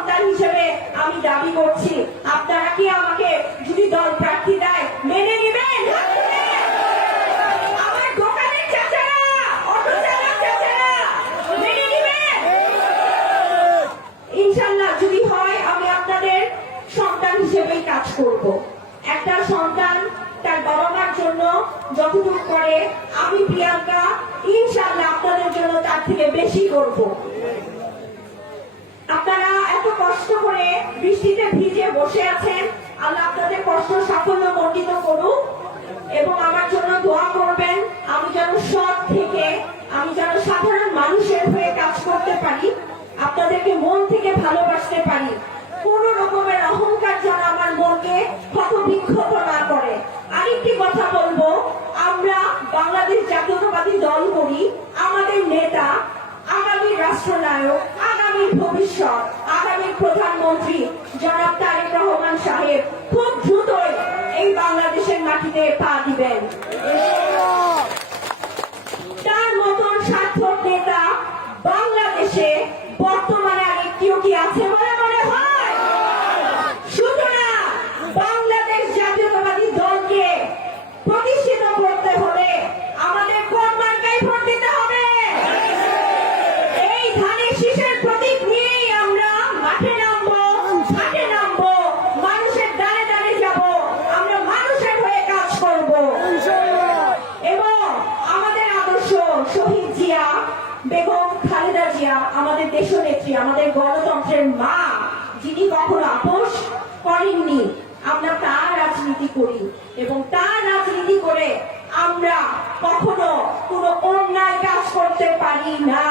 সন্তান হিসেবে আমি দাবি করছি। আপনারা কি আমাকে যদি দল প্রার্থী দেয়, মেনে নেবেন? ইনশাল্লাহ যদি হয়, আমি আপনাদের সন্তান হিসেবেই কাজ একটা সন্তান তার জন্য করে, আমি প্রিয়াঙ্কা ইনশাল্লাহ আপনাদের জন্য তার থেকে বেশি করব। কষ্ট করে বৃষ্টিতে ভিজে বসে আছেন। আল্লাহ আপনাদের কষ্ট সাফল্য মণ্ডিত করুক এবং আমার জন্য দোয়া করবেন। আমি যেন সৎ থেকে, আমি যেন সাধারণ মানুষের হয়ে কাজ করতে পারি, আপনাদেরকে মন থেকে ভালোবাসতে পারি। কোন রকমের অহংকার যেন আমার মনকে ক্ষত বিক্ষত না করে। আরেকটি কথা বলব, আমরা বাংলাদেশ জাতীয়তাবাদী দল করি, আমাদের নেতা, আগামী রাষ্ট্রনায়ক আগামী ভবিষ্যৎ, আগামী প্রধানমন্ত্রী জনাব তারেক রহমান সাহেব খুব দ্রুতই এই বাংলাদেশের মাটিতে পা দিবেন। তার মতন নেতা বাংলাদেশে বর্তমানে আরেকটিও কি আছে বলে মনে হয়? সুতরাং বাংলাদেশ জাতীয়তাবাদী দলকে প্রতিষ্ঠিত করতে হলে আমাদের কোন মার্কায় ভোট বেগম খালেদা জিয়া, আমাদের দেশনেত্রী আমাদের গণতন্ত্রের মা, যিনি কখনো আপোষ করেননি, আমরা তার রাজনীতি করি এবং তার রাজনীতি করে আমরা কখনো কোনো অন্যায় কাজ করতে পারি না।